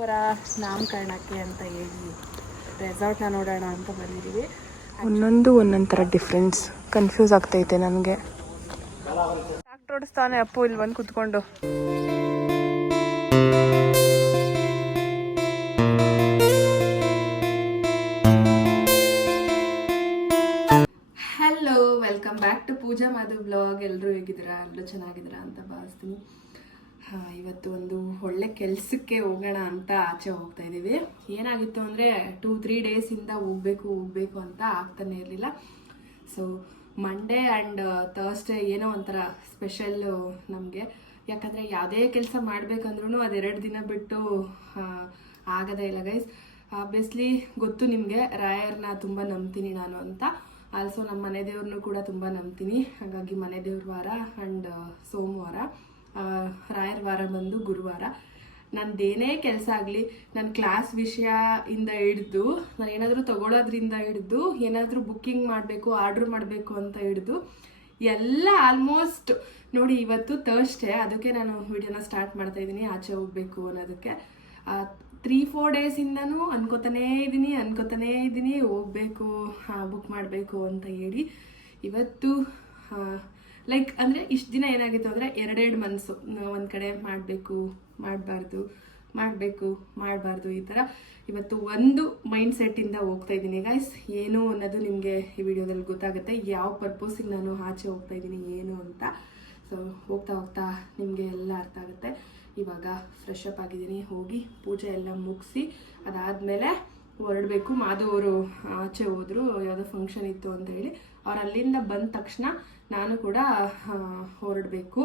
ಅವರ ನಾಮಕರಣಕ್ಕೆ ಅಂತ ಹೇಳಿ ರೆಸಾರ್ಟ್ನ ನೋಡೋಣ ಅಂತ ಬಂದಿದ್ದೀವಿ. ಒಂದೊಂದು ಥರ ಡಿಫ್ರೆನ್ಸ್, ಕನ್ಫ್ಯೂಸ್ ಆಗ್ತೈತೆ ನನಗೆ. ಟ್ರ್ಯಾಕ್ಟರ್ ಓಡಿಸ್ತಾನೆ ಅಪ್ಪು ಇಲ್ಲಿ ಬಂದು ಕುತ್ಕೊಂಡು. Hello, welcome back to Pooja Madhu blog. ಎಲ್ಲರೂ ಹೇಗಿದ್ದೀರಾ? ಎಲ್ಲರೂ ಚೆನ್ನಾಗಿದ್ದೀರಾ ಅಂತ ಭಾವಿಸ್ತೀನಿ. ಇವತ್ತು ಒಂದು ಒಳ್ಳೆ ಕೆಲಸಕ್ಕೆ ಹೋಗೋಣ ಅಂತ ಆಚೆ ಹೋಗ್ತಾ ಇದ್ದೀವಿ. ಏನಾಗಿತ್ತು ಅಂದರೆ 2-3 ಡೇಸಿಂದ ಹೋಗ್ಬೇಕು ಅಂತ ಆಗ್ತಾನೆ ಇರಲಿಲ್ಲ. ಸೊ ಮಂಡೇ ಆ್ಯಂಡ್ ಥರ್ಸ್ಡೇ ಏನೋ ಒಂಥರ ಸ್ಪೆಷಲ್ಲು ನಮಗೆ. ಯಾಕಂದರೆ ಯಾವುದೇ ಕೆಲಸ ಮಾಡಬೇಕಂದ್ರೂ ಅದು 2 ದಿನ ಬಿಟ್ಟು ಆಗೋದೇ ಇಲ್ಲ ಗೈಸ್. ಆಬ್ವಿಯಸ್ಲಿ ಗೊತ್ತು ನಿಮಗೆ, ರಾಯರ್ನ ತುಂಬ ನಂಬ್ತೀನಿ ನಾನು ಅಂತ. ಆಲ್ಸೋ ನಮ್ಮ ಮನೆ ದೇವ್ರನ್ನೂ ಕೂಡ ತುಂಬ ನಂಬ್ತೀನಿ. ಹಾಗಾಗಿ ಮನೆ ದೇವ್ರ ವಾರ ಆ್ಯಂಡ್ ಸೋಮವಾರ, ರಾಯರ ವಾರ ಬಂದು ಗುರುವಾರ. ನಂದೇನೇ ಕೆಲಸ ಆಗಲಿ, ನನ್ನ ಕ್ಲಾಸ್ ವಿಷಯದಿಂದ ಹಿಡಿದು, ನಾನು ಏನಾದರೂ ತೊಗೊಳೋದ್ರಿಂದ ಹಿಡಿದು, ಏನಾದರೂ ಬುಕ್ಕಿಂಗ್ ಮಾಡಬೇಕು, ಆರ್ಡ್ರ್ ಮಾಡಬೇಕು ಅಂತ ಹಿಡಿದು ಎಲ್ಲ ಆಲ್ಮೋಸ್ಟ್ ನೋಡಿ. ಇವತ್ತು ಥರ್ಸ್ಡೇ, ಅದಕ್ಕೆ ನಾನು ವಿಡಿಯೋನ ಸ್ಟಾರ್ಟ್ ಮಾಡ್ತಾ ಇದ್ದೀನಿ ಆಚೆ ಹೋಗಬೇಕು ಅನ್ನೋದಕ್ಕೆ. 3-4 ಡೇಸಿಂದನೂ ಅನ್ಕೋತಾನೇ ಇದ್ದೀನಿ ಹೋಗಬೇಕು, ಬುಕ್ ಮಾಡಬೇಕು ಅಂತ ಹೇಳಿ. ಇವತ್ತು ಲೈಕ್ ಅಂದರೆ ಇಷ್ಟು ದಿನ ಏನಾಗಿತ್ತು ಅಂದರೆ 2 ಮನಸ್ಸು. ಒಂದು ಕಡೆ ಮಾಡಬಾರ್ದು ಈ ಥರ. ಇವತ್ತು ಒಂದು ಮೈಂಡ್ ಸೆಟ್ಟಿಂದ ಹೋಗ್ತಾ ಇದ್ದೀನಿ ಗೈಸ್. ಏನು ಅನ್ನೋದು ನಿಮಗೆ ಈ ವಿಡಿಯೋದಲ್ಲಿ ಗೊತ್ತಾಗುತ್ತೆ, ಯಾವ ಪರ್ಪೋಸಿಗೆ ನಾನು ಆಚೆ ಹೋಗ್ತಾ ಇದ್ದೀನಿ ಏನು ಅಂತ. ಸೊ ಹೋಗ್ತಾ ನಿಮಗೆ ಎಲ್ಲ ಅರ್ಥ ಆಗುತ್ತೆ. ಇವಾಗ ಫ್ರೆಶ್ ಅಪ್ ಆಗಿದ್ದೀನಿ, ಹೋಗಿ ಪೂಜೆ ಎಲ್ಲ ಮುಗಿಸಿ ಅದಾದಮೇಲೆ ಹೊರಡಬೇಕು. ಮಾಧು ಅವರು ಆಚೆ ಹೋದರು, ಯಾವುದೋ ಫಂಕ್ಷನ್ ಇತ್ತು ಅಂತ ಹೇಳಿ. ಅವ್ರು ಅಲ್ಲಿಂದ ಬಂದ ತಕ್ಷಣ ನಾನು ಕೂಡ ಹೊರಡಬೇಕು.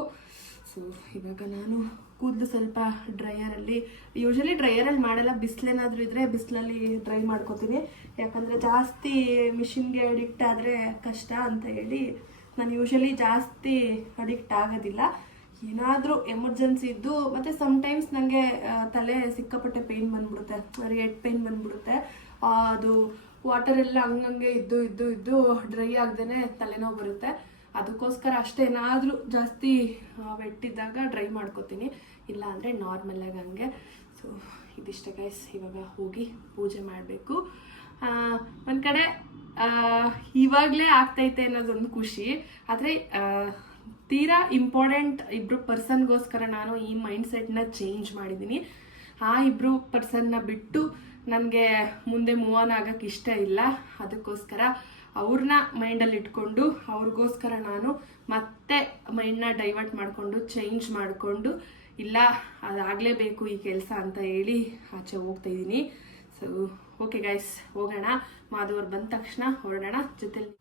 ಸೊ ಇವಾಗ ನಾನು ಕೂದಲು ಸ್ವಲ್ಪ ಡ್ರೈಯರಲ್ಲಿ, ಯೂಶಲಿ ಡ್ರೈಯರಲ್ಲಿ ಮಾಡಲ್ಲ, ಬಿಸಿಲೇನಾದರೂ ಇದ್ದರೆ ಬಿಸಿಲಲ್ಲಿ ಡ್ರೈ ಮಾಡ್ಕೋತೀನಿ. ಯಾಕಂದರೆ ಜಾಸ್ತಿ ಮಿಷಿನ್ಗೆ ಅಡಿಕ್ಟ್ ಆದರೆ ಕಷ್ಟ ಅಂತ ಹೇಳಿ ನಾನು ಯೂಶಲಿ ಜಾಸ್ತಿ ಅಡಿಕ್ಟ್ ಆಗೋದಿಲ್ಲ. ಏನಾದರೂ ಎಮರ್ಜೆನ್ಸಿ ಇದ್ದು, ಮತ್ತು ಸಮ್ಟೈಮ್ಸ್ ನನಗೆ ತಲೆ ಸಿಕ್ಕಾಪಟ್ಟೆ ಪೇಯ್ನ್ ಬಂದ್ಬಿಡುತ್ತೆ, ಹೆಡ್ ಪೇಯ್ನ್ ಬಂದ್ಬಿಡುತ್ತೆ. ಅದು ವಾಟರೆಲ್ಲ ಹಂಗಂಗೆ ಇದ್ದು ಡ್ರೈ ಆಗದೇ ತಲೆನೋವು ಬರುತ್ತೆ. ಅದಕ್ಕೋಸ್ಕರ ಅಷ್ಟೇ ಏನಾದರೂ ಜಾಸ್ತಿ ವೆಟ್ಟಿದ್ದಾಗ ಡ್ರೈ ಮಾಡ್ಕೋತೀನಿ, ಇಲ್ಲ ಅಂದರೆ ನಾರ್ಮಲಾಗಿ ಹಂಗೆ. ಸೊ ಇದಿಷ್ಟೇ ಗೈಸ್. ಇವಾಗ ಹೋಗಿ ಪೂಜೆ ಮಾಡಬೇಕು. ಒಂದು ಕಡೆ ಇವಾಗಲೇ ಆಗ್ತೈತೆ ಅನ್ನೋದೊಂದು ಖುಷಿ. ಆದರೆ ತೀರಾ ಇಂಪಾರ್ಟೆಂಟ್ 2 ಪರ್ಸನ್ಗೋಸ್ಕರ ನಾನು ಈ ಮೈಂಡ್ ಸೆಟ್ನ ಚೇಂಜ್ ಮಾಡಿದ್ದೀನಿ. ಆ 2 ಪರ್ಸನ್ನ ಬಿಟ್ಟು ನನಗೆ ಮುಂದೆ ಮೂವ್ ಆನ್ ಆಗೋಕ್ಕೆ ಇಷ್ಟ ಇಲ್ಲ. ಅದಕ್ಕೋಸ್ಕರ ಅವ್ರನ್ನ ಮೈಂಡಲ್ಲಿ ಇಟ್ಕೊಂಡು ಅವ್ರಿಗೋಸ್ಕರ ನಾನು ಮತ್ತೆ ಮೈಂಡನ್ನ ಡೈವರ್ಟ್ ಮಾಡಿಕೊಂಡು ಚೇಂಜ್ ಮಾಡಿಕೊಂಡು, ಇಲ್ಲ ಅದಾಗಲೇಬೇಕು ಈ ಕೆಲಸ ಅಂತ ಹೇಳಿ ಆಚೆ ಹೋಗ್ತಾ ಇದ್ದೀನಿ. ಸೊ ಓಕೆ ಗೈಸ್, ಹೋಗೋಣ. ಮಾಧವ್ರು ಬಂದ ತಕ್ಷಣ ಹೊರಡೋಣ ಜೊತೆಲಿ.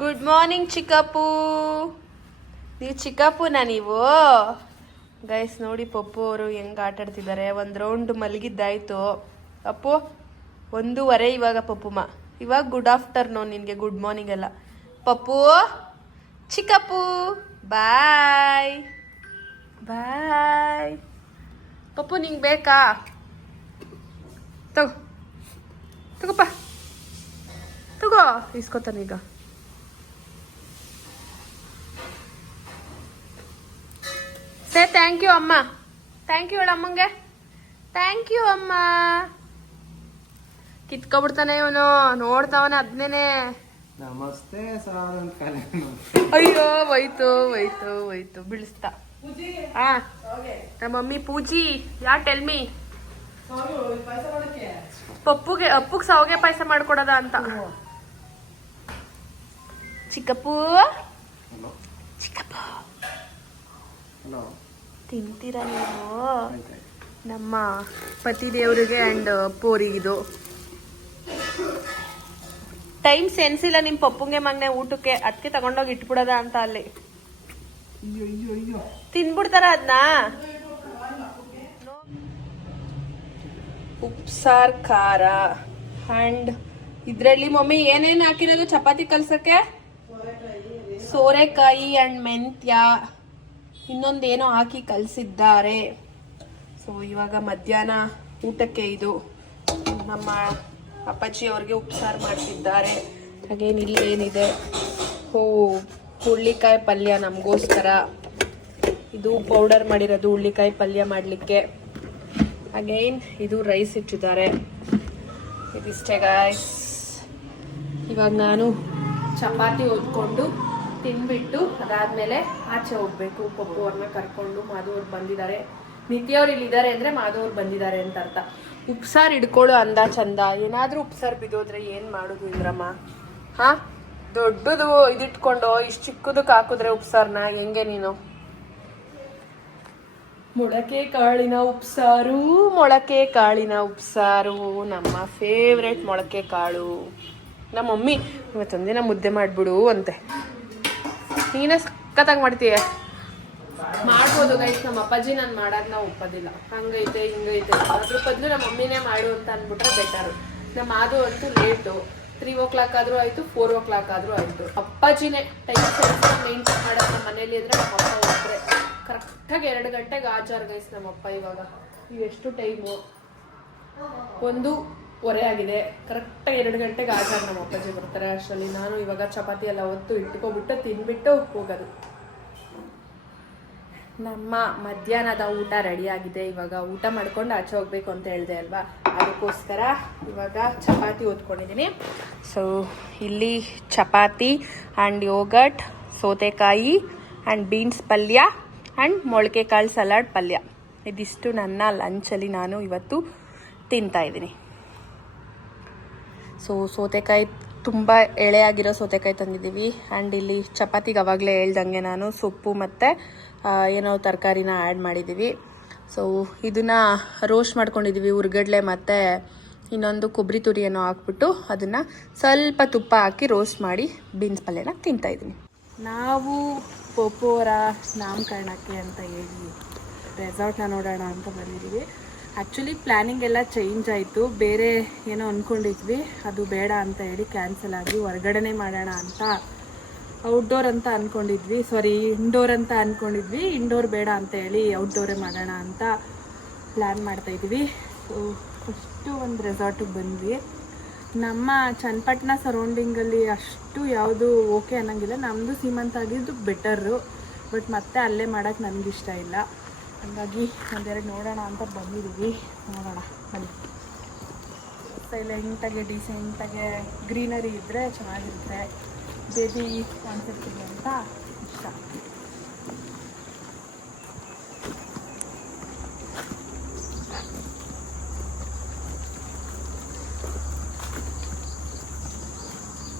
ಗುಡ್ ಮಾರ್ನಿಂಗ್ ಚಿಕ್ಕಪ್ಪು. ನೀವು ಚಿಕ್ಕಪ್ಪುನಾ ನೀವು? ಗೈಸ್ ನೋಡಿ ಪಪ್ಪು ಅವರು ಹೆಂಗೆ ಆಟಾಡ್ತಿದ್ದಾರೆ. ಒಂದು ರೌಂಡ್ ಮಲಗಿದ್ದಾಯ್ತು ಅಪ್ಪು, 1:15 ಇವಾಗ ಪಪ್ಪುಮ್ಮ. ಇವಾಗ ಗುಡ್ ಆಫ್ಟರ್ನೂನ್, ನಿನಗೆ ಗುಡ್ ಮಾರ್ನಿಂಗ್ ಅಲ್ಲ ಪಪ್ಪು. ಚಿಕ್ಕಪ್ಪು ಬಾಯ್ ಪಪ್ಪು, ನಿಂಗೆ ಬೇಕಾ? ತಗೋಪ್ಪ, ತಗೋ, ಇಸ್ಕೊತಾನೆ ಈಗ. ಸೇ ಥ್ಯಾಂಕ್ ಯು ಅಮ್ಮ. ಥ್ಯಾಂಕ್ ಯು ಹೇಳ ಅಮ್ಮಂಗೆ. ಥ್ಯಾಂಕ್ ಯು ಅಮ್ಮ. ಕಿತ್ಕೊಬಿಡ್ತಾನೆ ಇವನು, ನೋಡ್ತಾವನೆ ಅದನ್ನೇನೆ. ನಮಸ್ತೆ. ಅಯ್ಯೋ ಹೋಯ್ತು ಬೀಳಿಸ್ತಾ. ನಮ್ಮ ಮಮ್ಮಿ ಪೂಜಿ, ಟೆಲ್ ಮಿ. ಅಪ್ಪುಗೆ ಸಾವಿಗೆ ಪಾಯಸ ಮಾಡ್ಕೊಡೋದ ಅಂತ. ಚಿಕ್ಕಪ್ಪು ತಿಂತೀರಾ ನೀವು? ನಮ್ಮ ಪತಿ ದೇವರಿಗೆ ಅಂಡ್ ಪೋರಿಗಿದು ಟೈಮ್ ಸೆನ್ಸ್ ಇಲ್ಲ ನಿಮ್ಮ ಪಪ್ಪುಂಗೆ ಮಗನೆ ಊಟಕ್ಕೆ. ಅದಕ್ಕೆ ತಗೊಂಡೋಗಿ ಇಟ್ಬಿಡೋದ ಅಂತ ಅಲ್ಲಿ ತಿನ್ಬಿಡ್ತಾರ ಅದನ್ನ. ಉಪ್ಸಾರ್ ಖಾರ ಅಂಡ್ ಇದ್ರಲ್ಲಿ ಮಮ್ಮಿ ಏನೇನು ಹಾಕಿರೋದು ಚಪಾತಿ ಕಲ್ಸಕ್ಕೆ? ಸೋರೆಕಾಯಿ ಅಂಡ್ ಮೆಂತ್ಯ, ಇನ್ನೊಂದೇನೋ ಹಾಕಿ ಕಲಸಿದ್ದಾರೆ. ಸೊ ಇವಾಗ ಮಧ್ಯಾಹ್ನ ಊಟಕ್ಕೆ ಇದು ನಮ್ಮ ಅಪ್ಪಾಜಿ ಅವ್ರಿಗೆ ಉಪ್ಸಾರು ಮಾಡ್ತಿದ್ದಾರೆ. ಹಾಗೇನು ಇಲ್ಲೇನಿದೆ, ಹುಳ್ಳಿಕಾಯಿ ಪಲ್ಯ ನಮಗೋಸ್ಕರ. ಇದು ಪೌಡರ್ ಮಾಡಿರೋದು ಹುಳ್ಳಿಕಾಯಿ ಪಲ್ಯ ಮಾಡಲಿಕ್ಕೆ. ಅಗೈನ್ ಇದು ರೈಸ್ ಇಟ್ಟಿದ್ದಾರೆ. ಇದಿಷ್ಟೇ ಗಾಯ್ಸ್. ಇವಾಗ ನಾನು ಚಪಾತಿ ಓದ್ಕೊಂಡು ತಿನ್ಬಿಟ್ಟು ಅದಾದ್ಮೇಲೆ ಆಚೆ ಹೋಗ್ಬೇಕು. ಪಪ್ಪು ಅವ್ರನ್ನ ಕರ್ಕೊಂಡು ಮಾಧು ಅವ್ರು ಬಂದಿದ್ದಾರೆ. ನಿತ್ಯ ಅವ್ರು ಇಲ್ಲಿದ್ದಾರೆ ಅಂದ್ರೆ ಮಾಧು ಅವ್ರು ಬಂದಿದ್ದಾರೆ ಅಂತ ಅರ್ಥ. ಉಪ್ಸಾರು ಹಿಡ್ಕೊಳ್ಳೋ ಅಂದ ಚಂದ, ಏನಾದ್ರೂ ಉಪ್ಸಾರು ಬಿದ್ದೋದ್ರೆ ಏನ್ ಮಾಡುದು ಇಂದ್ರಮ್ಮ? ಹಾ, ದೊಡ್ಡದು ಇದಿಟ್ಕೊಂಡು ಇಷ್ಟು ಚಿಕ್ಕದಕ್ಕೆ ಹಾಕಿದ್ರೆ ಉಪ್ಸಾರನ ಹೆಂಗೆ ನೀನು? ಮೊಳಕೆ ಕಾಳಿನ ಉಪ್ಸಾರು, ಮೊಳಕೆ ಕಾಳಿನ ಉಪ್ಸಾರು, ನಮ್ಮ ಫೇವ್ರೆಟ್ ಮೊಳಕೆ ಕಾಳು. ನಮ್ಮ ಮಮ್ಮಿ ಇವತ್ತೊಂದಿನ ಮುದ್ದೆ ಮಾಡ್ಬಿಡು ಅಂತೆ. ನೀನೇ ಸಖತ್ತಾಗಿ ಮಾಡ್ತೀಯ. ಮಾಡ್ಬೋದು ಗೈಸ್, ನಮ್ಮ ಅಪ್ಪಾಜಿ ನಾನು ಮಾಡೋದನ್ನ ಒಪ್ಪೋದಿಲ್ಲ. ಹಂಗೈತೆ ಹಿಂಗೈತೆ ಅದ್ರ ಬದಲು ನಮ್ಮ ಮಮ್ಮಿನೇ ಮಾಡು ಅಂತ ಅಂದ್ಬಿಟ್ರೆ ಬೆಟರು. ನಮ್ಮ ಮಾದು ಅಂತೂ ಲೇಟು, 3 o'clock ಆದ್ರೂ ಆಯ್ತು, 4 o'clock ಆದ್ರೂ ಆಯ್ತು. ಅಪ್ಪಾಜಿನೇ ಟೈಮ್ ಮೇಂಟೈನ್ ಮಾಡೋದು ನಮ್ಮ ಮನೇಲಿ ಇದ್ರೆ. ನಮ್ಮ ಅಪ್ಪ ಹೋಗ್ತಾರೆ ಕರೆಕ್ಟಾಗಿ 2 ಗಂಟೆಗೆ ಆಚಾರ ಗೈಸ್ ನಮ್ಮಪ್ಪ. ಇವಾಗ ಇವೆಷ್ಟು ಟೈಮು? 1:15 ಆಗಿದೆ. ಕರೆಕ್ಟಾಗಿ 2 ಗಂಟೆಗೆ ಆಚಾರ ನಮ್ಮ ಅಪ್ಪಾಜಿ ಬರ್ತಾರೆ. ಅಷ್ಟರಲ್ಲಿ ನಾನು ಇವಾಗ ಚಪಾತಿ ಎಲ್ಲ ಹೊತ್ತು ಇಟ್ಕೊಬಿಟ್ಟು ತಿನ್ಬಿಟ್ಟು ಹೋಗೋದು. ನಮ್ಮ ಮಧ್ಯಾಹ್ನದ ಊಟ ರೆಡಿ ಆಗಿದೆ. ಇವಾಗ ಊಟ ಮಾಡ್ಕೊಂಡು ಆಚೆ ಹೋಗ್ಬೇಕು ಅಂತ ಹೇಳಿದೆ ಅಲ್ವಾ, ಅದಕ್ಕೋಸ್ಕರ ಇವಾಗ ಚಪಾತಿ ಓದ್ಕೊಂಡಿದ್ದೀನಿ. ಸೊ ಇಲ್ಲಿ ಚಪಾತಿ ಆ್ಯಂಡ್ ಯೋಗಟ್, ಸೌತೆಕಾಯಿ ಆ್ಯಂಡ್ ಬೀನ್ಸ್ ಪಲ್ಯ ಆ್ಯಂಡ್ ಮೊಳಕೆ ಕಾಳು ಸಲಾಡ್ ಪಲ್ಯ. ಇದಿಷ್ಟು ನನ್ನ ಲಂಚಲ್ಲಿ ನಾನು ಇವತ್ತು ತಿಂತಾಯಿದ್ದೀನಿ. ಸೊ ಸೌತೆಕಾಯಿ ತುಂಬ ಎಳೆಯಾಗಿರೋ ಸೌತೆಕಾಯಿ ತಂದಿದ್ದೀವಿ. ಆ್ಯಂಡ್ ಇಲ್ಲಿ ಚಪಾತಿಗೆ ಅವಾಗಲೇ ಹೇಳ್ದಂಗೆ ನಾನು ಸೊಪ್ಪು ಮತ್ತು ಏನೋ ತರಕಾರಿನ ಆ್ಯಡ್ ಮಾಡಿದ್ದೀವಿ. ಸೊ ಇದನ್ನು ರೋಸ್ಟ್ ಮಾಡ್ಕೊಂಡಿದ್ದೀವಿ. ಉರ್ಗಡ್ಲೆ ಮತ್ತು ಇನ್ನೊಂದು ಕೊಬ್ಬರಿ ತುರಿ ಏನೋ ಹಾಕ್ಬಿಟ್ಟು ಅದನ್ನು ಸ್ವಲ್ಪ ತುಪ್ಪ ಹಾಕಿ ರೋಸ್ಟ್ ಮಾಡಿ ಬೀನ್ಸ್ ಪಲ್ಯನ ತಿಂತಾಯಿದ್ದೀನಿ. ನಾವು ಪೋಪೋರ ನಾಮಕರಣಕ್ಕೆ ಅಂತ ಹೇಳಿ ರೆಸಾರ್ಟ್ನ ನೋಡೋಣ ಅಂತ ಬಂದಿದ್ದೀವಿ. ಆ್ಯಕ್ಚುಲಿ ಪ್ಲ್ಯಾನಿಂಗ್ ಎಲ್ಲ ಚೇಂಜ್ ಆಯಿತು. ಬೇರೆ ಏನೋ ಅಂದ್ಕೊಂಡಿದ್ವಿ, ಅದು ಬೇಡ ಅಂತ ಹೇಳಿ ಕ್ಯಾನ್ಸಲ್ ಆಗಿ ಹೊರಗಡೆನೇ ಮಾಡೋಣ ಅಂತ, ಔಟ್ಡೋರ್ ಅಂತ ಅಂದ್ಕೊಂಡಿದ್ವಿ. ಇಂಡೋರ್ ಅಂತ ಅಂದ್ಕೊಂಡಿದ್ವಿ. ಇಂಡೋರ್ ಬೇಡ ಅಂತ ಹೇಳಿ ಔಟ್ಡೋರೇ ಮಾಡೋಣ ಅಂತ ಪ್ಲ್ಯಾನ್ ಮಾಡ್ತಾಯಿದ್ವಿ. ಸೊ ಫಸ್ಟು ಒಂದು ರೆಸಾರ್ಟಿಗೆ ಬಂದ್ವಿ. ನಮ್ಮ ಚನ್ನಪಟ್ಟಣ ಸರೌಂಡಿಂಗಲ್ಲಿ ಅಷ್ಟು ಯಾವುದು ಓಕೆ ಅನ್ನೋಂಗಿಲ್ಲ. ನಮ್ಮದು ಸೀಮಂತ ಆಗಿದ್ದು ಬೆಟರು, ಬಟ್ ಮತ್ತೆ ಅಲ್ಲೇ ಮಾಡೋಕ್ಕೆ ನನಗಿಷ್ಟ ಇಲ್ಲ. ಹಾಗಾಗಿ ಒಂದೆರಡು ನೋಡೋಣ ಅಂತ ಬಂದಿದ್ದೀವಿ. ನೋಡೋಣ ಬನ್ನಿ. ಸೈಲೆಂಟಾಗೆ ಡಿಸೆಂಟಾಗೆ ಗ್ರೀನರಿ ಇದ್ದರೆ ಚೆನ್ನಾಗಿರುತ್ತೆ. ಬೇಬಿ ಕಾನ್ಸೆಪ್ಟ್ ಇದೆ ಅಂತ ಇಷ್ಟ.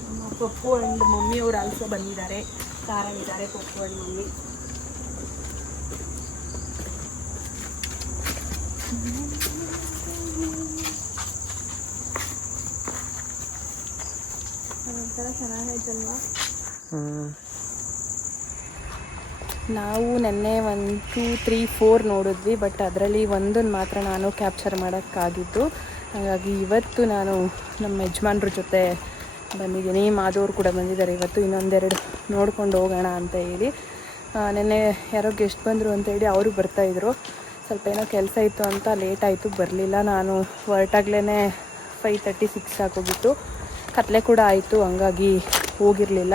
ನಮ್ಮ ಪಪ್ಪು ಆ್ಯಂಡ್ ಮಮ್ಮಿ ಅವರು ಆಲ್ಸೋ ಬಂದಿದ್ದಾರೆ. ಕಾರಾಗಿದ್ದಾರೆ ಪಪ್ಪು ಆ್ಯಂಡ್ ಮಮ್ಮಿ. ಒಂಥರ ಚೆನ್ನಾಗೈತಲ್ವಾ? ನಾವು ನೆನ್ನೆ 1, 2, 3, 4 ನೋಡಿದ್ವಿ. ಬಟ್ ಅದರಲ್ಲಿ ಒಂದನ್ನು ಮಾತ್ರ ನಾನು ಕ್ಯಾಪ್ಚರ್ ಮಾಡೋಕ್ಕಾಗಿದ್ದು. ಹಾಗಾಗಿ ಇವತ್ತು ನಾನು ನಮ್ಮ ಯಜಮಾನ್ರ ಜೊತೆ ಬಂದಿದ್ದೀನಿ. ಮಾಧವ್ರು ಕೂಡ ಬಂದಿದ್ದಾರೆ ಇವತ್ತು. ಇನ್ನೊಂದೆರಡು ನೋಡ್ಕೊಂಡು ಹೋಗೋಣ ಅಂತ ಹೇಳಿ. ನೆನ್ನೆ ಯಾರೋ ಗೆಸ್ಟ್ ಬಂದರು ಅಂತೇಳಿ ಅವರು ಬರ್ತಾಯಿದ್ರು. ಸ್ವಲ್ಪ ಏನೋ ಕೆಲಸ ಇತ್ತು ಅಂತ ಲೇಟ್ ಆಯಿತು, ಬರಲಿಲ್ಲ. ನಾನು ಹೊರಟಾಗ್ಲೇ 5:36 ಆಗೋಗಿತ್ತು. ಕತ್ಲೆ ಕೂಡ ಆಯಿತು, ಹಂಗಾಗಿ ಹೋಗಿರಲಿಲ್ಲ.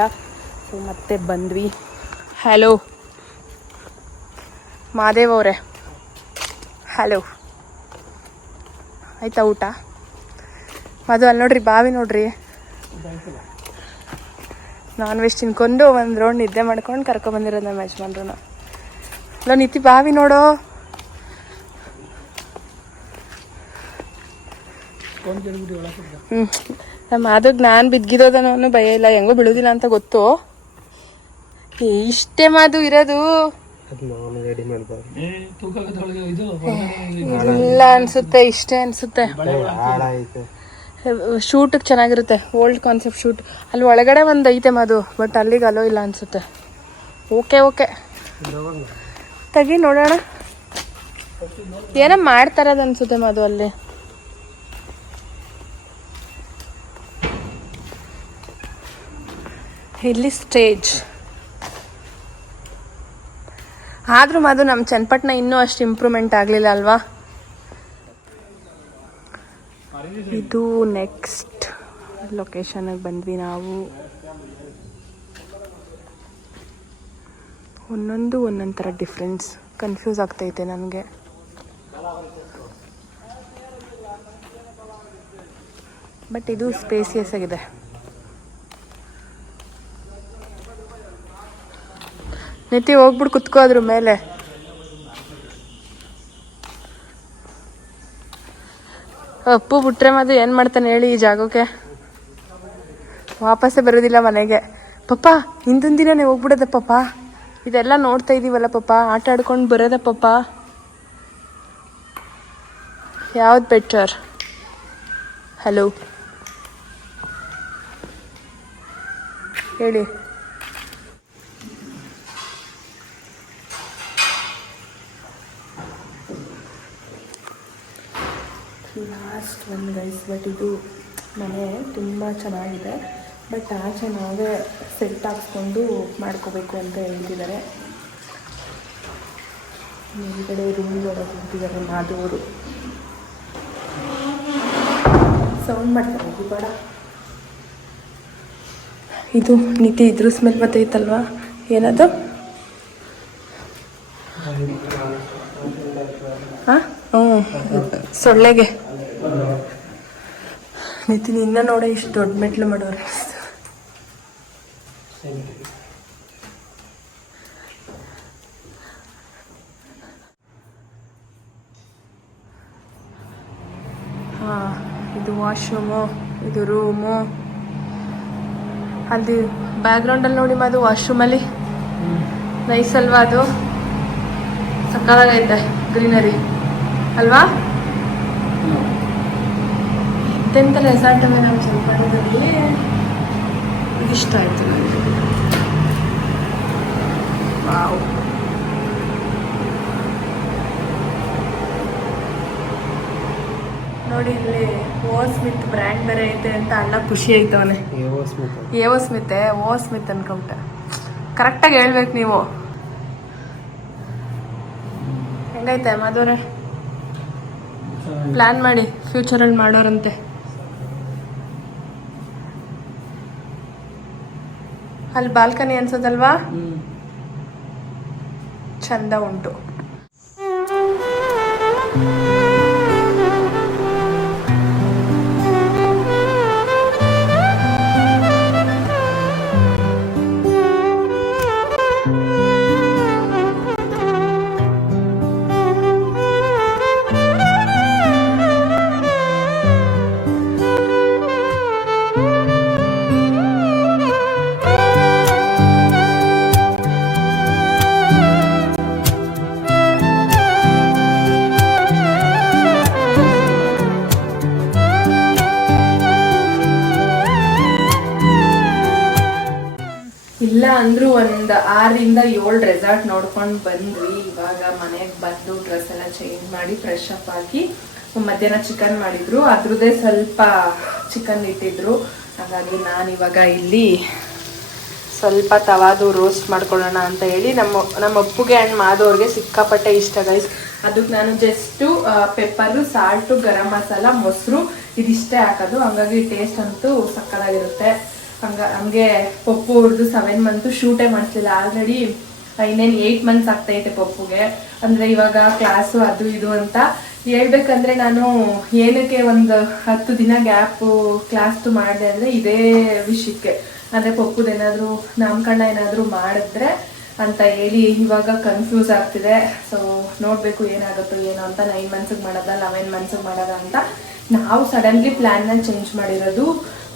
ಸೊ ಮತ್ತೆ ಬಂದ್ವಿ. ಹಲೋ ಮಾದೇವ್ ಅವರೇ, ಹಲೋ. ಆಯಿತಾ ಊಟ? ಅದು ಅಲ್ಲಿ ನೋಡ್ರಿ, ಬಾವಿ ನೋಡ್ರಿ. ನಾನ್ ವೆಜ್ ತಿನ್ಕೊಂಡು ಒಂದು ರೌಂಡ್ ನಿದ್ದೆ ಮಾಡ್ಕೊಂಡು ಕರ್ಕೊಬಂದಿರೋದು ನಮ್ಮ ಯಜಮಾನ್ರು. ಅಲ್ಲ ನಿತ್ತಿ, ಬಾವಿ ನೋಡೋ. ನಮ್ಮ ಅದಕ್ಕೆ ನಾನು ಬಿದ್ದಿರೋದನ್ನೋ ಭಯ ಇಲ್ಲ, ಹೆಂಗೋ ಬೀಳೋದಿಲ್ಲ ಅಂತ ಗೊತ್ತು. ಇಷ್ಟೇ ಮಾದು ಇರೋದು ಇಲ್ಲ ಅನ್ಸುತ್ತೆ, ಇಷ್ಟೇ ಅನ್ಸುತ್ತೆ. ಶೂಟಿಗೆ ಚೆನ್ನಾಗಿರುತ್ತೆ, ಓಲ್ಡ್ ಕಾನ್ಸೆಪ್ಟ್ ಶೂಟ್. ಅಲ್ಲಿ ಒಳಗಡೆ ಒಂದು ಐತೆ ಮಾದು, ಬಟ್ ಅಲ್ಲಿಗೆ ಅಲೋ ಇಲ್ಲ ಅನ್ಸುತ್ತೆ. ಓಕೆ ತೆಗಿ ನೋಡೋಣ. ಏನೋ ಮಾಡ್ತಾರದು ಅನ್ಸುತ್ತೆ ಮಾದು ಅಲ್ಲಿ. ಇಲ್ಲಿ ಸ್ಟೇಜ್ ಆದ್ರೂ ಅದು ನಮ್ಮ ಚನ್ನಪಟ್ಟಣ ಇನ್ನೂ ಅಷ್ಟು ಇಂಪ್ರೂವ್ಮೆಂಟ್ ಆಗಲಿಲ್ಲ ಅಲ್ವಾ? ಇದು ನೆಕ್ಸ್ಟ್ ಲೊಕೇಶನ್ಗೆ ಬಂದ್ವಿ ನಾವು. ಒಂದೊಂದು ಒಂದೊಂದು ಥರ ಡಿಫ್ರೆನ್ಸ್, ಕನ್ಫ್ಯೂಸ್ ಆಗ್ತೈತೆ ನನಗೆ. ಬಟ್ ಇದು ಸ್ಪೇಸಿಯಸ್ ಆಗಿದೆ. ನಿತಿ ಹೋಗ್ಬಿಟ್ಟು ಕುತ್ಕೋ ಅದ್ರ ಮೇಲೆ. ಅಪ್ಪು ಬಿಟ್ರೆ ಮತ್ತೆ ಏನು ಮಾಡ್ತಾನೆ ಹೇಳಿ ಈ ಜಾಗಕ್ಕೆ? ವಾಪಸ್ಸೇ ಬರೋದಿಲ್ಲ ಮನೆಗೆ. ಪಪ್ಪ ಹಿಂದಿನ ದಿನನೇ ಹೋಗ್ಬಿಡೋದ ಪಪ್ಪ. ಇದೆಲ್ಲ ನೋಡ್ತಾ ಇದೀವಲ್ಲ ಪಪ್ಪ, ಆಟ ಆಡ್ಕೊಂಡು ಬರೋದ ಪಪ್ಪ. ಯಾವ್ದು ಬೆಟರ್? ಹಲೋ ಹೇಳಿ. ಲಾಸ್ಟ್ ಒಂದು ಗೈಸ್, ಬಟ್ ಇದು ಮನೆ ತುಂಬ ಚೆನ್ನಾಗಿದೆ. ಬಟ್ ಆಚೆ ನಾವೇ ಸೆಟ್ ಹಾಕ್ಸ್ಕೊಂಡು ಮಾಡ್ಕೋಬೇಕು ಅಂತ ಹೇಳ್ತಿದ್ದಾರೆ. ಮೇಲ್ಗಡೆ ರೂಮ್ಗಳೊಳಗೆ ಹೋಗ್ತಿದ್ದಾರೆ ಮಾಧವರು. ಸೌಂಡ್ ಮಾಡ್ತಾರೆ ಬೇಡ. ಇದು ನಿತಿ ಇದ್ರ ಸ್ಮೆಲ್ ಬರ್ತೈತಲ್ವಾ? ಏನದು? ಹಾಂ ಸೊಳ್ಳೆಗೆ. ನಿತಿ ನಿನ್ನ ನೋಡ ಇಷ್ಟು ದೊಡ್ಡ ಮೆಟ್ಲು ಮಾಡೋರು. ಹಾಂ, ಇದು ವಾಶ್ರೂಮು, ಇದು ರೂಮು. ಅಲ್ಲಿ ಬ್ಯಾಕ್ಗ್ರೌಂಡಲ್ಲಿ ನೋಡಿ ಅದು ವಾಶ್ರೂಮಲ್ಲಿ ನೈಸ್ ಅಲ್ವಾ? ಅದು ಸಕ್ಕತ್ತಾಗೈತೆ, ಗ್ರೀನರಿ ಅಲ್ವಾ? ಎಂತೆಂಥ ರೆಸಾರ್ಟ್ ಅವೆ ನಾವು ಚನ್ನಪಟ್ಟಣದಲ್ಲಿ. ಇಷ್ಟ ಆಯಿತು ನನಗೆ. ವಾವ್, ನೋಡಿ ಇಲ್ಲಿ ಓ ಸ್ಮಿತ್ ಬ್ರ್ಯಾಂಡ್ ಬೇರೆ ಐತೆ ಅಂತ ಅಣ್ಣ ಖುಷಿ ಐತವನೆ. ಏವೋ ಸ್ಮಿತ್ ಅನ್ಕೊಂಬಿಟ್ಟೆ. ಕರೆಕ್ಟಾಗಿ ಹೇಳ್ಬೇಕು ನೀವು. ಹೆಂಗೈತೆ ಮಾಧವರೇ? ಪ್ಲ್ಯಾನ್ ಮಾಡಿ ಫ್ಯೂಚರಲ್ಲಿ ಮಾಡೋರಂತೆ. ಅಲ್ಲಿ ಬಾಲ್ಕನಿ ಅನ್ಸೋದಲ್ವಾ? ಚಂದ ಉಂಟು. ಇಲ್ಲ ಅಂದ್ರೂ ಒಂದು 6ರಿಂದ 7 ರೆಸಾರ್ಟ್ ನೋಡ್ಕೊಂಡು ಬಂದ್ವಿ. ಇವಾಗ ಮನೆಗೆ ಬಂದು ಡ್ರೆಸ್ ಎಲ್ಲ ಚೇಂಜ್ ಮಾಡಿ ಫ್ರೆಶ್ ಅಪ್ ಆಗಿ ಮಧ್ಯಾಹ್ನ ಚಿಕನ್ ಮಾಡಿದ್ರು. ಅದ್ರದ್ದೇ ಸ್ವಲ್ಪ ಚಿಕನ್ ಇಟ್ಟಿದ್ರು. ಹಾಗಾಗಿ ನಾನು ಇವಾಗ ಇಲ್ಲಿ ಸ್ವಲ್ಪ ತವಾದು ರೋಸ್ಟ್ ಮಾಡ್ಕೊಳ್ಳೋಣ ಅಂತ ಹೇಳಿ ನಮ್ಮ ಅಪ್ಪುಗೆ ಆ್ಯಂಡ್ ಮಾಧವ್ರಿಗೆ ಸಿಕ್ಕಾಪಟ್ಟೆ ಇಷ್ಟ ಗೈಸ್. ಅದಕ್ಕೆ ನಾನು just pepper, salt, garam masala, ಮೊಸರು ಇದಿಷ್ಟೇ ಹಾಕೋದು. ಹಂಗಾಗಿ ಟೇಸ್ಟ್ ಅಂತೂ ಸಕ್ಕತ್ತಾಗಿರುತ್ತೆ. ಹಂಗೆ ಪಪ್ಪು ಅವ್ರದ್ದು 7 ಮಂತ್ ಶೂಟೇ ಮಾಡಿಸ್ಲಿಲ್ಲ. ಆಲ್ರೆಡಿ ಇನ್ನೇನು 8 ಮಂತ್ಸ್ ಆಗ್ತೈತೆ ಪಪ್ಪುಗೆ. ಅಂದರೆ ಇವಾಗ ಕ್ಲಾಸು ಅದು ಇದು ಅಂತ ಹೇಳ್ಬೇಕಂದ್ರೆ ನಾನು ಏನಕ್ಕೆ ಒಂದು 10 ದಿನ ಗ್ಯಾಪು ಕ್ಲಾಸ್ದು ಮಾಡಿದೆ ಅಂದರೆ ಇದೇ ವಿಷಯಕ್ಕೆ. ಅಂದರೆ ಪಪ್ಪುದೇನಾದರೂ ನಾಮಕರಣ ಏನಾದರೂ ಮಾಡಿದ್ರೆ ಅಂತ ಹೇಳಿ ಇವಾಗ ಕನ್ಫ್ಯೂಸ್ ಆಗ್ತಿದೆ. ಸೊ ನೋಡಬೇಕು ಏನಾಗುತ್ತೋ ಏನೋ ಅಂತ. 9 ಮಂತ್ಸಿಗೆ ಮಾಡೋದ 11 ಮಂತ್ಸಿಗೆ ಮಾಡೋದ ಅಂತ ನಾವು ಸಡನ್ಲಿ ಪ್ಲ್ಯಾನ್ನ ಚೇಂಜ್ ಮಾಡಿರೋದು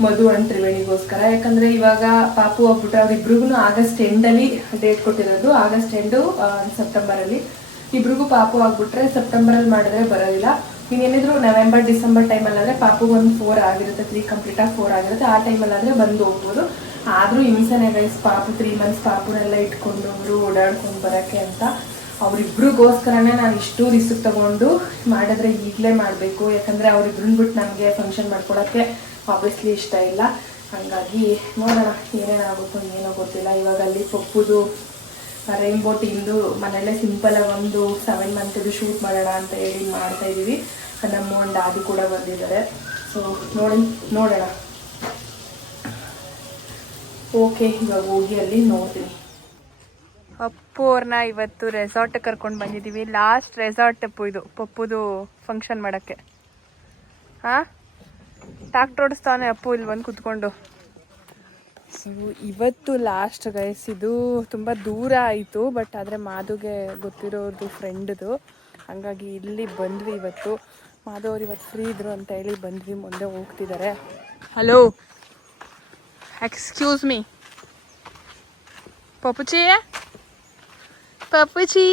ಮಧು ಅಂಡ್ ತ್ರಿವೇಣಿಗೋಸ್ಕರ. ಯಾಕಂದರೆ ಇವಾಗ ಪಾಪು ಹೋಗ್ಬಿಟ್ರೆ ಅವ್ರಿಬ್ರಿಗೂ ಆಗಸ್ಟ್ ಎಂಡಲ್ಲಿ ಡೇಟ್ ಕೊಟ್ಟಿರೋದು. ಆಗಸ್ಟ್ ಎಂಡು ಸೆಪ್ಟೆಂಬರಲ್ಲಿ ಇಬ್ರಿಗೂ ಪಾಪು ಆಗ್ಬಿಟ್ರೆ ಸೆಪ್ಟೆಂಬರಲ್ಲಿ ಮಾಡಿದ್ರೆ ಬರೋದಿಲ್ಲ. ಇನ್ನೇನಿದ್ರು ನವೆಂಬರ್ ಡಿಸೆಂಬರ್ ಟೈಮಲ್ಲಾದರೆ ಪಾಪುಗೆ ಒಂದು 4 ಆಗಿರುತ್ತೆ, 3 ಕಂಪ್ಲೀಟಾಗಿ 4 ಆಗಿರುತ್ತೆ. ಆ ಟೈಮಲ್ಲಾದರೆ ಬಂದು ಹೋಗ್ಬೋದು. ಆದರೂ ಹಿಂಸೆನೇ ಗೈಸ್, ಪಾಪು 3 ಮಂತ್ಸ್ ಪಾಪುನೆಲ್ಲ ಇಟ್ಕೊಂಡು ಅವರು ಓಡಾಡ್ಕೊಂಡು ಬರೋಕ್ಕೆ ಅಂತ. ಅವರಿಬ್ರಿಗೋಸ್ಕರನೇ ನಾನು ಇಷ್ಟು ರಿಸ್ಕ್ ತಗೊಂಡು ಮಾಡಿದ್ರೆ ಈಗಲೇ ಮಾಡಬೇಕು. ಯಾಕಂದರೆ ಅವ್ರಿಬ್ರನ್ನ ಬಿಟ್ಟು ನಮಗೆ ಫಂಕ್ಷನ್ ಮಾಡ್ಕೊಳಕ್ಕೆ ಆಬ್ವಿಯಸ್ಲಿ ಇಷ್ಟ ಇಲ್ಲ. ಹಾಗಾಗಿ ನೋಡೋಣ ಏನೇನಾಗುತ್ತೋ ಏನೋ ಗೊತ್ತಿಲ್ಲ. ಇವಾಗ ಅಲ್ಲಿ ಪಪ್ಪುದು ರೈನ್ಬೋ ಟೀಮ್ದು ಮನೆಯಲ್ಲೇ ಸಿಂಪಲಾಗಿ ಒಂದು 7 ಮಂತ್ದು ಶೂಟ್ ಮಾಡೋಣ ಅಂತ ಹೇಳಿ ಮಾಡ್ತಾಯಿದ್ದೀವಿ. ನಮ್ಮ ಒಂದು ದಾದಿ ಕೂಡ ಬಂದಿದ್ದಾರೆ. ಸೊ ನೋಡೋಣ. ಓಕೆ, ಇವಾಗ ಹೋಗಿ ಅಲ್ಲಿ ನೋಡ್ತೀನಿ. ಅಪ್ಪು ಅವ್ರನ್ನ ಇವತ್ತು ರೆಸಾರ್ಟ್ ಕರ್ಕೊಂಡು ಬಂದಿದ್ದೀವಿ. ಲಾಸ್ಟ್ ರೆಸಾರ್ಟ್ ಅಪ್ಪು ಇದು, ಪಪ್ಪುದು ಫಂಕ್ಷನ್ ಮಾಡೋಕ್ಕೆ. ಹಾಂ, ಟ್ಯಾಕ್ಟ್ರ್ ಓಡಿಸ್ತಾನೆ ಅಪ್ಪು ಇಲ್ಲಿ ಬಂದು ಕುತ್ಕೊಂಡು. ಸೊ ಇವತ್ತು ಲಾಸ್ಟ್ ಗೈಸ್. ಇದು ತುಂಬ ದೂರ ಆಯಿತು, ಬಟ್ ಆದರೆ ಮಾಧುಗೆ ಗೊತ್ತಿರೋದು ಫ್ರೆಂಡ್ದು, ಹಂಗಾಗಿ ಇಲ್ಲಿ ಬಂದ್ವಿ ಇವತ್ತು. ಮಾಧು ಅವ್ರು ಇವತ್ತು ಫ್ರೀ ಇದ್ರು ಅಂತ ಹೇಳಿ ಬಂದ್ವಿ. ಮುಂದೆ ಹೋಗ್ತಿದ್ದಾರೆ. ಹಲೋ, ಎಕ್ಸ್ಕ್ಯೂಸ್ ಮೀ ಪಪ್ಪುಚಿ, ಪಪ್ಪುಚಿ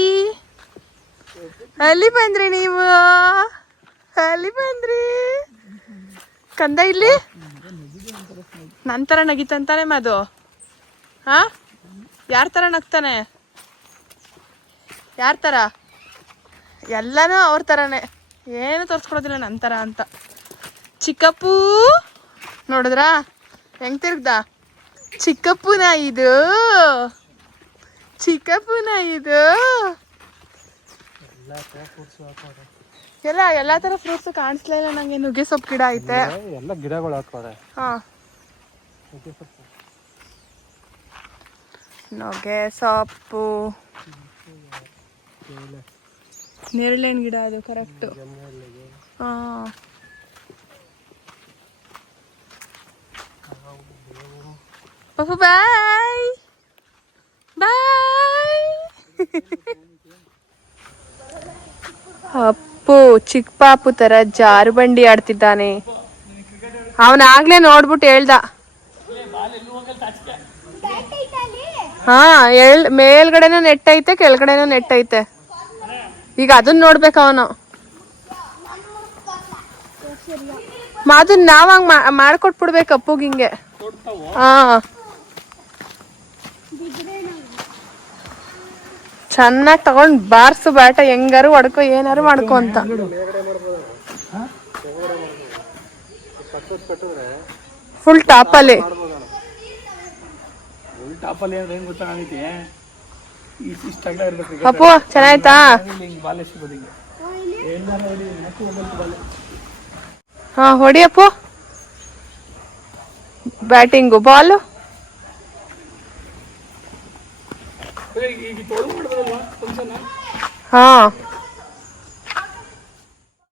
ಅಲ್ಲಿ ಬಂದ್ರಿ ನೀವು? ಅಲ್ಲಿ ಬಂದ್ರಿ ಕಂದ? ಇಲ್ಲಿ ನಂತರ ನಗಿತಂತಾನೆ ಮಾದು. ಹಾ, ಯಾರ ಥರ ನಗ್ತಾನೆ? ಯಾರ ಥರ? ಎಲ್ಲನೂ ಅವ್ರ ಥರನೇ, ಏನು ತೋರಿಸ್ಕೊಡೋದಿಲ್ಲ ನಂತರ ಅಂತ. ಚಿಕ್ಕಪ್ಪು ನೋಡಿದ್ರಾ ಹೆಂಗ್ ತಿರ್ಗ್ದ? ಚಿಕ್ಕಪ್ಪುನ ಇದು, ಚಿಕ್ಕಪ್ಪುನ ಇದು. ಎಲ್ಲಾ ತರ ಫ್ರೂಟ್ಸ್ ಕಾಣಿಸ್ಲೇ ಇಲ್ಲ ನಂಗೆ. ನುಗ್ಗೆ ಸೊಪ್ಪು ಗಿಡ ಐತೆ, ಎಲ್ಲ ಗಿಡಗಳು ಹಾಕೋರೆ. ಹಾ, ನುಗ್ಗೆ ಸೊಪ್ಪು, ನೇರಳೆಹಣ್ಣು ಗಿಡ ಅದು ಕರೆಕ್ಟ್. ಹಾ, ಪಪ್ಪು ಬಾಯ್ ಬಾಯ್. ಅಪ್ಪು ಚಿಕ್ಕ ಪಾಪು ತರ ಜಾರು ಬಂಡಿ ಆಡ್ತಿದ್ದಾನೆ. ಅವನಾಗ್ಲೇ ನೋಡ್ಬಿಟ್ಟು ಹೇಳ್ದ. ಹಾ, ಮೇಲ್ಗಡೆನೂ ನೆಟ್ ಐತೆ, ಕೆಳಗಡೆನೂ ನೆಟ್ ಐತೆ. ಈಗ ಅದನ್ನ ನೋಡ್ಬೇಕು ಅವನು. ಮಾದು ನಾವ್ ಮಾಡ್ಕೊಟ್ಬಿಡ್ಬೇಕು ಅಪ್ಪುಗ್ ಹಿಂಗೆ. ಹಾ, ಚೆನ್ನಾಗಿ ತಗೊಂಡ್ ಬಾರ್ಸು ಬ್ಯಾಟ, ಹೆಂಗಾರು ಹೊಡ್ಕೊ, ಏನಾರು ಮಾಡ್ಕೊ ಅಂತ. ಫುಲ್ ಟಾಪಲ್ಲಿ ಅಪ್ಪು ಚೆನ್ನಾಯ್ತಾ? ಹಾ, ಹೊಡಿ ಅಪ್ಪು. ಬ್ಯಾಟಿಂಗು, ಬಾಲು. ಹಾ,